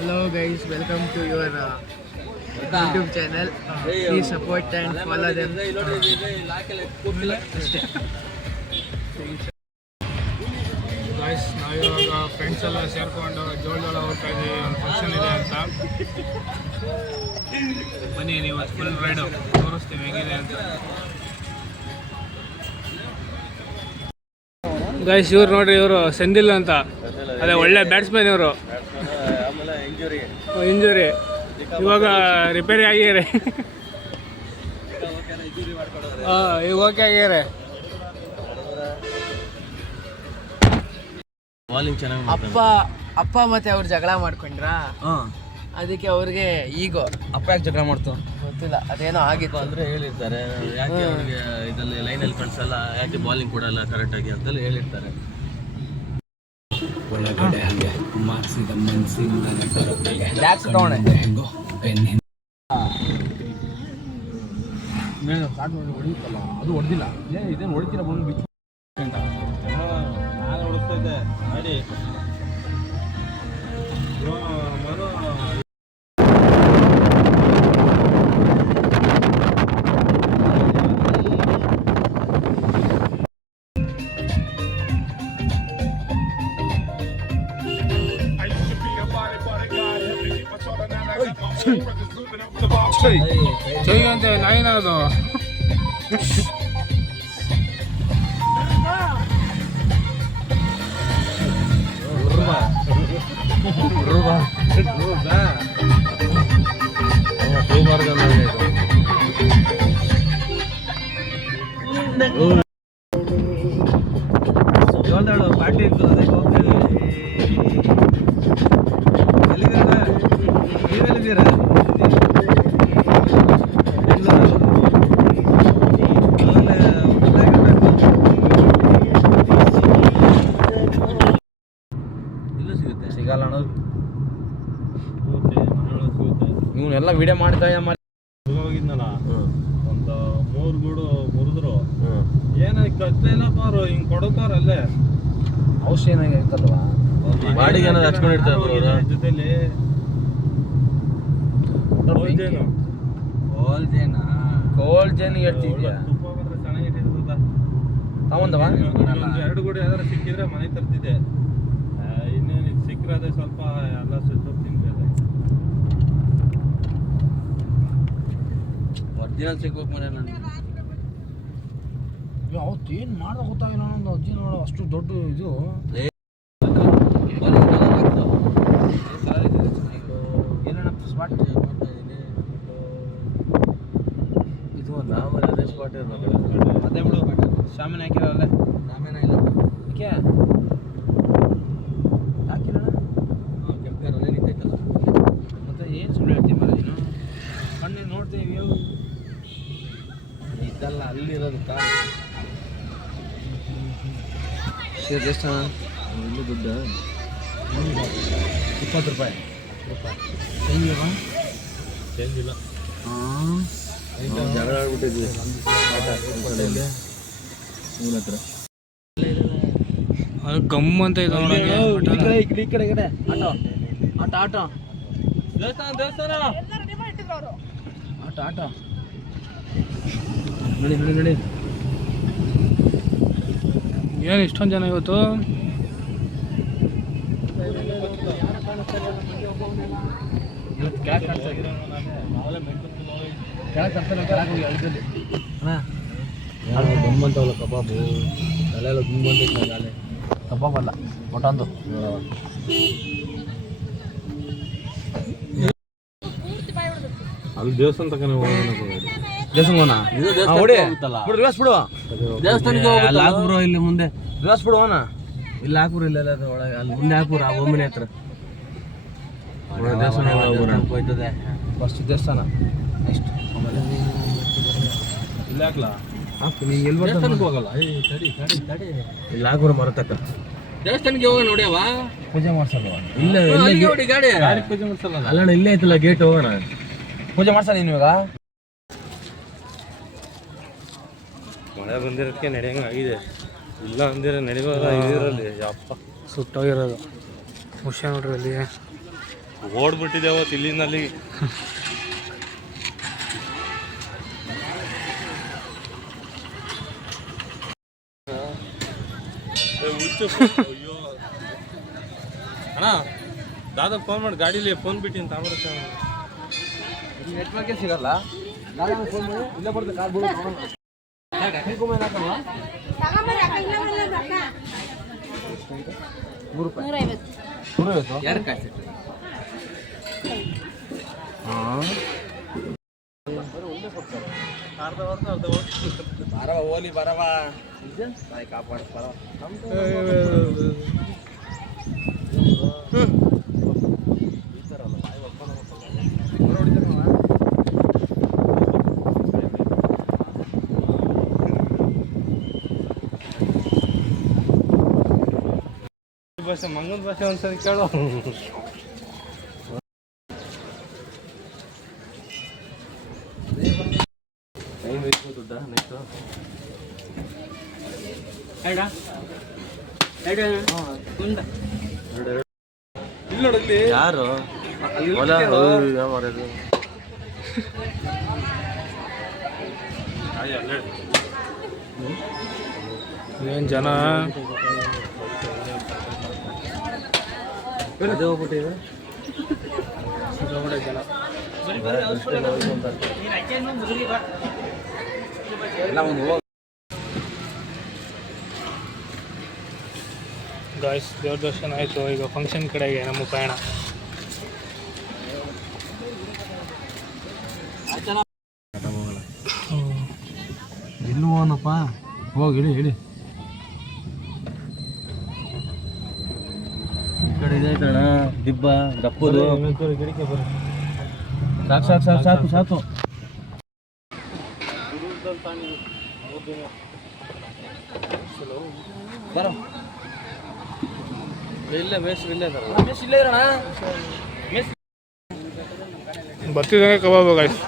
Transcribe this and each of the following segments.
Hello guys, welcome to your YouTube channel. Please support and follow them. Guys ನಾವಿವಾಗ friends ಎಲ್ಲ ಸೇರಿಕೊಂಡು ಜೋಳಜೋಳ ಹೋಗ್ತಾ ಇದ್ದೀವಿ. ಒಂದು ಫಂಕ್ಷನ್ ಇದೆ ಅಂತ ಬನ್ನಿ, ನೀವು ಫುಲ್ ರೈಡು ತೋರಿಸ್ತೀವಿ ಹೇಗಿದೆ ಅಂತ. ಗಾಯ್ಸ್ ಇವ್ರು ನೋಡ್ರಿ, ಇವರು ಸೆಂದಿಲ್ ಅಂತ, ಅದೇ ಒಳ್ಳೆ ಬ್ಯಾಟ್ಸ್ಮನ್ ಇವರು. ಇಂಜುರಿ ಇವಾಗ ರಿಪೇರಿ ಆಗ್ಯಾರೆ. ಈಗ ಓಕೆ ಆಗ್ಯಾರೆ. ಅಪ್ಪ ಮತ್ತೆ ಅವ್ರು ಜಗಳ ಮಾಡ್ಕೊಂಡ್ರಾ, ಅದಕ್ಕೆ ಅವ್ರಿಗೆ ಈಗೋ. ಅಪ್ಪ ಯಾಕೆ ಜಗಳ ಮಾಡ್ತು ಗೊತ್ತಿಲ್ಲ, ಅದೇನೋ ಆಗಿತ್ತು ಅಂದ್ರೆ ಹೇಳಿರ್ತಾರೆ. ಯಾಕೆ ಅವ್ರಿಗೆ ಇದರಲ್ಲಿ ಲೈನಲ್ಲಿ ಕಳ್ಸಲ್ಲ, ಯಾಕೆ ಬಾಲಿಂಗ್ ಕೊಡಲ್ಲ ಕರೆಕ್ಟಾಗಿ ಅಂತೆಲ್ಲ ಹೇಳಿರ್ತಾರೆ. ಒಳಗಡೆ ಹಂಗೆ ಮಾರ್ಕ್ಸಿದ ಮನ್ಸಿಂದ ಹೊಡಿಯುತ್ತಲ್ಲ, ಅದು ಹೊಡೆದಿಲ್ಲ. ಇದೇನು ಹೊಡಿತೀರ ಬಂದು ಬಿಚ್ಚು ಅಂತ ನಾನು ಹೊಡಿಸ್ತಾ ಇದ್ದೆ ಮಾಡಿ. ಚೆಯ್ಯ ಅಂತ ನಾಯಿನದು. ಪಾರ್ಟಿ ಇರ್ತದೆ, ಹೋಗ್ತೇವೆ. ನೀವೆಲ್ಲಿದ್ದೀರಾ? ಸಿಗಲ್ಲ ಅನ್ನೋದು. ಇವನ್ನೆಲ್ಲ ವಿಡಿಯೋ ಮಾಡ್ತಾ ಹೋಗಿದ್ನಲ್ಲ, ಒಂದು 3 ಗೂಡು ಮುರಿದ್ರು. ಏನಾಗಿ ಕತ್ಲಿಲ್ಲ ಪಾರು, ಹಿಂಗೆ ಕೊಡುತ್ತಾರ ಅಲ್ಲೇ. ಔಷಧಿ ಏನಾಗಿರ್ತಲ್ವಾ, ಬಾಡಿಗೆ ಏನಾದ್ರು ಹಚ್ಕೊಂಡಿರ್ತಾರೆ ಜೊತೆಲಿ. ಕೋಲ್ಡ್ ಜೇನ್ ಹೇಳ್ತಿದ್ಯಾ? ತುಪ್ಪ ಬಂದ್ರೆ ಚೆನ್ನಾಗಿಟ್ಟಿರ್ತದ. ತಗೊಂಡವ 2 ಗೂಡು ಯಾವ್ದಾರು ಸಿಕ್ಕಿದ್ರೆ ಮನೆ ತರ್ತಿದ್ದೆ. ಇನ್ನೇನು ಇದು ಸಿಕ್ಕರೆ ಸ್ವಲ್ಪ ಎಲ್ಲ ಸ್ವಲ್ಪ ತಿನ್ಬೇಕು. ಒರಿಜಿನಲ್ ಸಿಗ್ಬೇಕು ಮನೆ. ನನಗೆ ಅವತ್ತು ಏನು ಮಾಡ್ದೆ ಗೊತ್ತಾಗಿಲ್ಲ. ಒಂದು ಅಜ್ಜಿ ನೋಡ ಅಷ್ಟು ದೊಡ್ಡ ಇದು ಏನಪ್ಪ ಸ್ಪಾಟ್ ಇದು ನಾವು ಅದೇ ಸ್ಪಾಟ್ ಇರ್ಬೇಕು. ಅದೇ ಬಿಡು, ಶಾಮಿನ ಹಾಕಿರಲ್ಲ. ಶಾಮಿನ ಇಲ್ಲ ಯಾಕೆ ಹಾಕಿರೋಣ? ಕೆಂಪೇರಲ್ಲೇ ನಿಂತೈತಲ್ಲ. ಮತ್ತೆ ಏನು ಸುಳ್ಳು ಹೇಳ್ತೀವಿ ಮರ ನೀನು? ಕಣ್ಣು ನೋಡ್ತೀವಿ ಇದಲ್ಲ, ಅಲ್ಲಿರೋದು ಕಾಲ. ಎಷ್ಟು ಇಲ್ಲಿ ದುಡ್ಡು 20 ರೂಪಾಯಿ. ಚೇಂಜ್ ಇಲ್ಲ. ಜಗಳ ಆಡ್ಬಿಟ್ಟಿದ್ವಿ ಮೂಲ ಹತ್ರ. ಅದು ಗಮ್ ಅಂತ ಇದೆ ಈ ಕಡೆ ಆಟೋ ದೇವಸ್ಥಾನ ಆಟೋ ನಡಿ. ಏನು ಇಷ್ಟೊಂದು ಜನ ಇವತ್ತು? ಗಮ್ಮಂತವಲ್ಲ ಕಬಾಬು, ಅಲ್ಲೆಲ್ಲ ಗುಮ್ಮಂತ ನಾಳೆ ಕಬಾಬ್ ಅಲ್ಲ, ಮಟನ್ದು. ಅಲ್ಲಿ ದೇವಸ್ಥಾನ ತನಕ ದೇವಸ್ಥಾನ ದೇವಸ್ಥಾನಕ್ಕೆ ಅಲ್ಲಿ ಹಾಕ್ಬಿಡು. ಇಲ್ಲಿ ಮುಂದೆ ರಿವರ್ಸ್ ಬಿಡುವನ, ಇಲ್ಲಿ ಹಾಕ್ಬಿಡು. ಇಲ್ಲ ಒಳಗೆ ಅಲ್ಲಿ ಮುಂದೆ ಹಾಕ್ಬಿಡು. ಆ ಒಮ್ಮಿನ ಹತ್ರ ದೇವಸ್ಥಾನ ಹೋಯ್ತದೆ. ಫಸ್ಟ್ ದೇವಸ್ಥಾನ, ನೆಕ್ಸ್ಟ್ ಆಮೇಲೆ ಇಲ್ಲ ಹಾಕ್ಲಾ? ಹಾಕು. ನೀನು ಎಲ್ಲಿ ದೇವಸ್ಥಾನಕ್ಕೆ ಹೋಗಲ್ಲ. ಇಲ್ಲಿ ಹಾಕ್ಬಿಡು ಮರತಕ್ಕ. ದೇವಸ್ಥಾನಕ್ಕೆ ಹೋಗೋಣ ನೋಡ್ಯವ, ಪೂಜೆ ಮಾಡ್ಸಲ್ವ? ಇಲ್ಲ ಗಾಡಿ ಪೂಜೆ ಮಾಡ್ಸಲ್ಲ. ಅಲ್ಲಣ್ಣ, ಇಲ್ಲೇ ಐತಲ್ಲ ಗೇಟ್, ಹೋಗೋಣ. ಪೂಜೆ ಮಾಡ್ಸಲ್ಲ ನೀನು ಇವಾಗ? ಮಳೆ ಬಂದಿರೋದಕ್ಕೆ ನಡೆಯಂಗೆ ಆಗಿದೆ. ಇಲ್ಲ ಅಂದಿರ ನಡಿಬೋದ. ಇದರಲ್ಲಿ ಯಪ್ಪ ಸುಟ್ಟೋಗಿರೋದು. ಹುಷ ನೋಡ್ರಿ ಅಲ್ಲಿ. ಓಡ್ಬಿಟ್ಟಿದ್ದೇವ ಇಲ್ಲಿನಲ್ಲಿ. ಅಯ್ಯೋ ಅಣ್ಣ, ದಾದಾ ಫೋನ್ ಮಾಡಿ ಗಾಡೀಲಿ ಫೋನ್ ಬಿಟ್ಟಿನಿ ತಾಮ್ರಕ್ಕೆ. ನೆಟ್ವರ್ಕೇ ಸಿಗಲ್ಲ. ನಾನು ಫೋನ್ ಮಾಡಿ ಇಲ್ಲೇ ಬರ್ತದೆ ಕಾರ್ ಬಿಡು. ಯಾರು ಕಾಯ್ತು? ಬರವ ಓಲಿ ಬರವ ಕಾಪಾಡ ಬರವ. ಭಾಷೆ ಮಂಗನ ಭಾಷೆ ಒಂದ್ಸರಿ ಕೇಳು. ಯಾರು ಏನ್ ಜನ ಅದೇ ಹೋಗ್ಬಿಟ್ಟಿದೆ. ಗಾಯ್ಸ್, ದೇವ್ರ ದರ್ಶನ ಆಯಿತು. ಈಗ ಫಂಕ್ಷನ್ ಕಡೆಗೆ ನಮ್ಮ ಪಯಣ. ಇಲ್ಲವನಪ್ಪ, ಹೋಗಿ ಇಳಿ ಇಳಿ. ಈ ಕಡೆ ಇದೆ ಕಣ ದಿಬ್ಬ ದಪ್ಪದು. ಗಿಡಕ್ಕೆ ಬರ್ರಿ. ಸಾಕು ಸಾಕು ಸಾಕು ಸಾಕು ಸಾಕು. ಬರೋ ಇಲ್ಲೇ ಮೇಸ್ತ್ರಿ ಇಲ್ಲೇ ಇದಾರಲ್ಲ. ಇಲ್ಲೇ ಇರೋಣ. ಬರ್ತಿದ್ದಂಗೆ ಕಬಾಬ್ ಗಾಯ್ಸ್.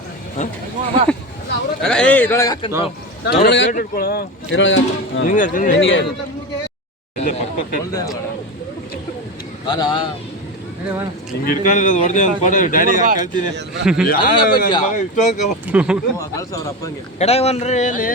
ಹಿಂಗೆ ಇಟ್ಕೊಂಡಿರೋದು ಹೊಡೆದೆ ಒಂದು ಫೋಟೋ ಡ್ಯಾಡಿ ಕಳ್ತೀನಿ. ಕಳ್ಸವ್ರ ಅಪ್ಪಂಗೆ. ಕಡೆ ಬನ್ರಿ ಅಲ್ಲಿ.